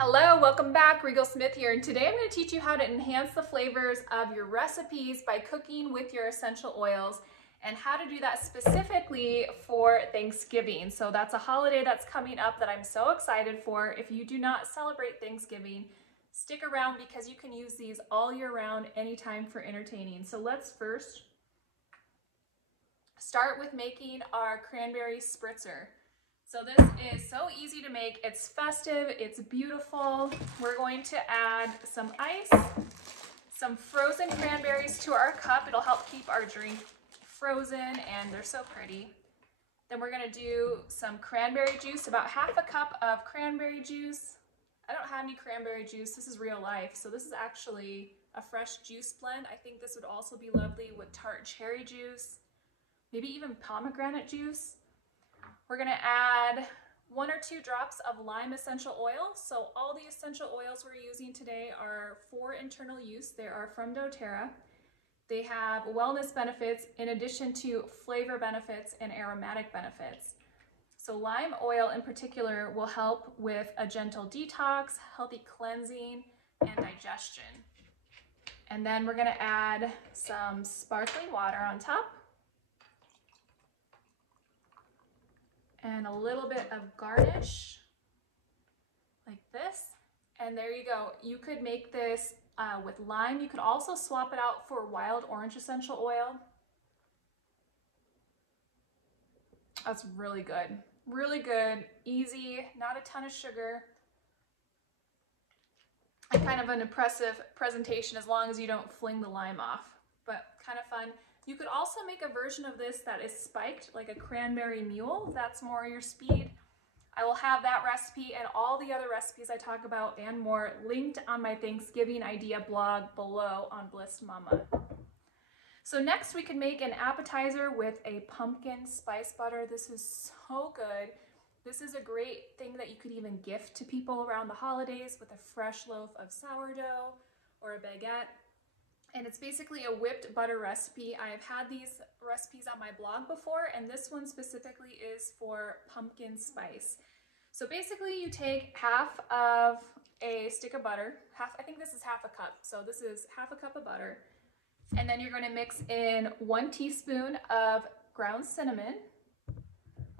Hello, welcome back. Rigel Smith here, and today I'm going to teach you how to enhance the flavors of your recipes by cooking with your essential oils and how to do that specifically for Thanksgiving. So that's a holiday that's coming up that I'm so excited for. If you do not celebrate Thanksgiving, stick around because you can use these all year round, anytime for entertaining. So let's first start with making our Cranberry Spritzer. So this is so easy to make. It's festive, it's beautiful. We're going to add some ice, some frozen cranberries to our cup. It'll help keep our drink frozen and they're so pretty. Then we're gonna do some cranberry juice, about half a cup of cranberry juice. I don't have any cranberry juice, this is real life. So this is actually a fresh juice blend. I think this would also be lovely with tart cherry juice, maybe even pomegranate juice. We're gonna add 1 or 2 drops of lime essential oil. So all the essential oils we're using today are for internal use. They are from doTERRA. They have wellness benefits in addition to flavor benefits and aromatic benefits. So lime oil in particular will help with a gentle detox, healthy cleansing, and digestion. And then we're gonna add some sparkling water on top. And a little bit of garnish like this, and there you go. You could make this with lime. You could also swap it out for wild orange essential oil. That's really good, easy, not a ton of sugar, and kind of an impressive presentation as long as you don't fling the lime off, but kind of fun. You could also make a version of this that is spiked, like a cranberry mule, if that's more your speed. I will have that recipe and all the other recipes I talk about and more linked on my Thanksgiving idea blog below on Bliss Mama. So next we can make an appetizer with a pumpkin spice butter. This is so good. This is a great thing that you could even gift to people around the holidays with a fresh loaf of sourdough or a baguette. And it's basically a whipped butter recipe. I have had these recipes on my blog before, and this one specifically is for pumpkin spice. So basically you take half of a stick of butter, I think this is half a cup, so this is half a cup of butter, and then you're going to mix in 1 teaspoon of ground cinnamon,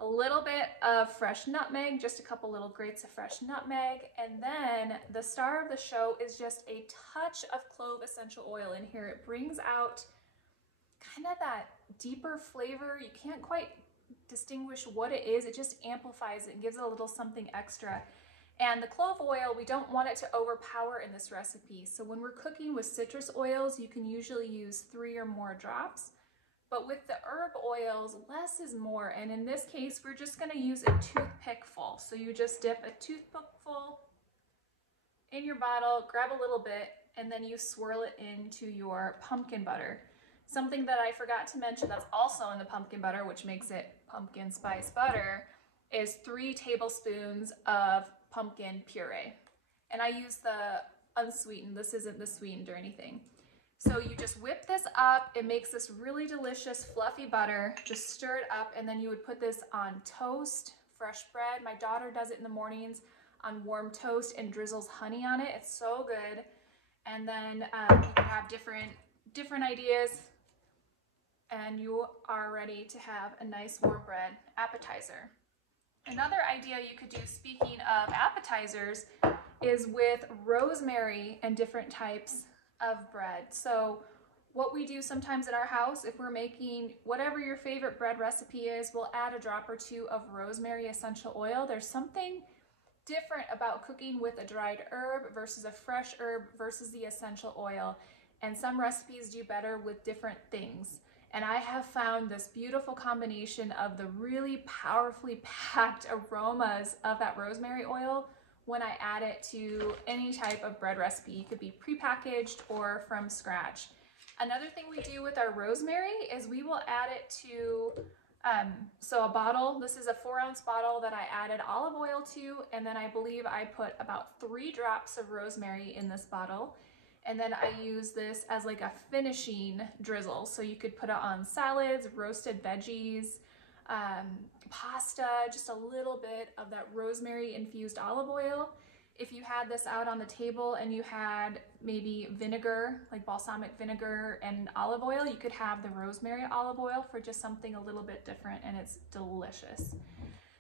a little bit of fresh nutmeg, just a couple little grates of fresh nutmeg, and then the star of the show is just a touch of clove essential oil in here. It brings out kind of that deeper flavor. You can't quite distinguish what it is. It just amplifies it and gives it a little something extra. And the clove oil, we don't want it to overpower in this recipe. So when we're cooking with citrus oils, you can usually use 3 or more drops. But with the herb oils, less is more. And in this case, we're just gonna use a toothpick full. So you just dip a toothpick full in your bottle, grab a little bit, and then you swirl it into your pumpkin butter. Something that I forgot to mention that's also in the pumpkin butter, which makes it pumpkin spice butter, is 3 tablespoons of pumpkin puree. And I use the unsweetened. This isn't the sweetened or anything. So you just whip this up. It makes this really delicious fluffy butter. Just stir it up, and then you would put this on toast, fresh bread. My daughter does it in the mornings on warm toast and drizzles honey on it. It's so good. And then you can have different ideas, and you are ready to have a nice warm bread appetizer. Another idea you could do, speaking of appetizers, is with rosemary and different types of bread. So what we do sometimes in our house, if we're making whatever your favorite bread recipe is, we'll add a drop or 2 of rosemary essential oil. There's something different about cooking with a dried herb versus a fresh herb versus the essential oil. And some recipes do better with different things. And I have found this beautiful combination of the really powerfully packed aromas of that rosemary oil when I add it to any type of bread recipe. It could be prepackaged or from scratch. Another thing we do with our rosemary is we will add it to, so a bottle, this is a 4-ounce bottle that I added olive oil to, and then I believe I put about 3 drops of rosemary in this bottle. And then I use this as like a finishing drizzle. So you could put it on salads, roasted veggies, pasta, just a little bit of that rosemary infused olive oil. If you had this out on the table and you had maybe vinegar, like balsamic vinegar and olive oil, you could have the rosemary olive oil for just something a little bit different, and it's delicious.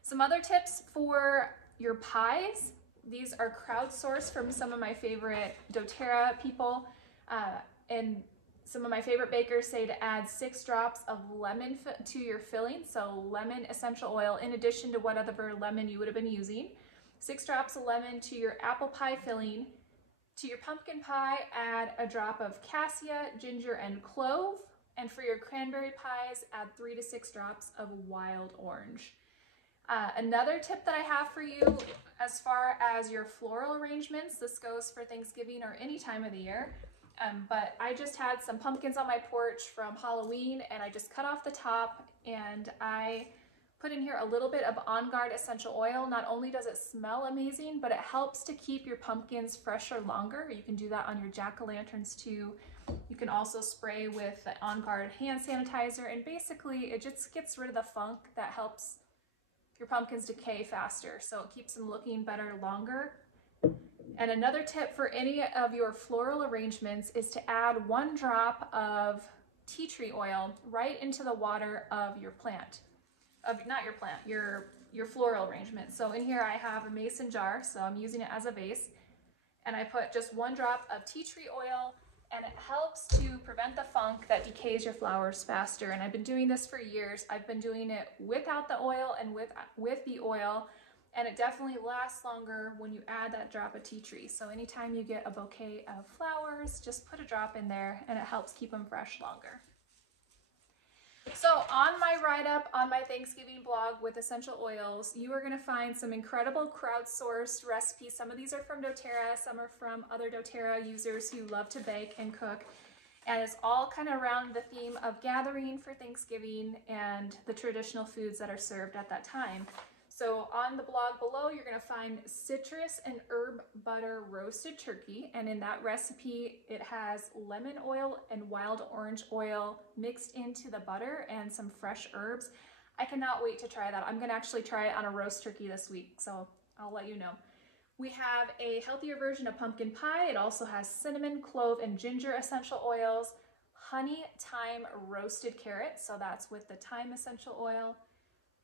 Some other tips for your pies. These are crowdsourced from some of my favorite doTERRA people, and some of my favorite bakers say to add 6 drops of lemon to your filling, so lemon essential oil in addition to whatever lemon you would have been using. 6 drops of lemon to your apple pie filling. To your pumpkin pie, add a drop of cassia, ginger, and clove. And for your cranberry pies, add 3 to 6 drops of wild orange. Another tip that I have for you as far as your floral arrangements, this goes for Thanksgiving or any time of the year, but I just had some pumpkins on my porch from Halloween, and I just cut off the top, and I put in here a little bit of On Guard essential oil. Not only does it smell amazing, but it helps to keep your pumpkins fresher longer. You can do that on your jack-o'-lanterns too. You can also spray with the On Guard hand sanitizer, and basically it just gets rid of the funk that helps your pumpkins decay faster, so it keeps them looking better longer. And another tip for any of your floral arrangements is to add 1 drop of tea tree oil right into the water of your plant. Not your plant, your floral arrangement. So in here I have a mason jar, so I'm using it as a vase, and I put just 1 drop of tea tree oil, and it helps to prevent the funk that decays your flowers faster. And I've been doing this for years. I've been doing it without the oil and with the oil, and it definitely lasts longer when you add that drop of tea tree. So anytime you get a bouquet of flowers, just put a drop in there, and it helps keep them fresh longer. So on my write-up on my Thanksgiving blog with essential oils, you are going to find some incredible crowdsourced recipes. Some of these are from doTERRA, some are from other doTERRA users who love to bake and cook. And it's all kind of around the theme of gathering for Thanksgiving and the traditional foods that are served at that time. So on the blog below, you're going to find citrus and herb butter roasted turkey. And in that recipe, it has lemon oil and wild orange oil mixed into the butter and some fresh herbs. I cannot wait to try that. I'm going to actually try it on a roast turkey this week, so I'll let you know. We have a healthier version of pumpkin pie. It also has cinnamon, clove, and ginger essential oils, honey, thyme, roasted carrots, so that's with the thyme essential oil,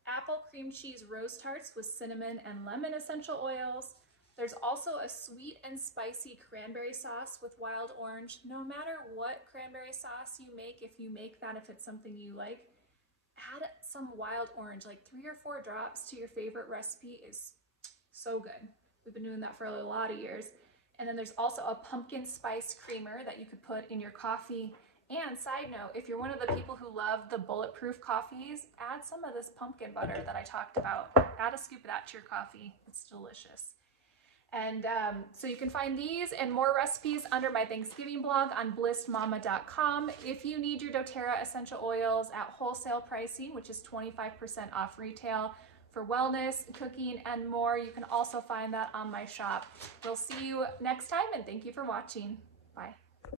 apple cream cheese rose tarts with cinnamon and lemon essential oils. There's also a sweet and spicy cranberry sauce with wild orange. No matter what cranberry sauce you make, if you make that, if it's something you like, add some wild orange, like 3 or 4 drops to your favorite recipe is so good. We've been doing that for a lot of years. And then there's also a pumpkin spice creamer that you could put in your coffee. And side note, if you're one of the people who love the bulletproof coffees, add some of this pumpkin butter that I talked about. Add a scoop of that to your coffee. It's delicious. And so you can find these and more recipes under my Thanksgiving blog on blissmama.com. If you need your doTERRA essential oils at wholesale pricing, which is 25% off retail for wellness, cooking, and more, you can also find that on my shop. We'll see you next time, and thank you for watching. Bye.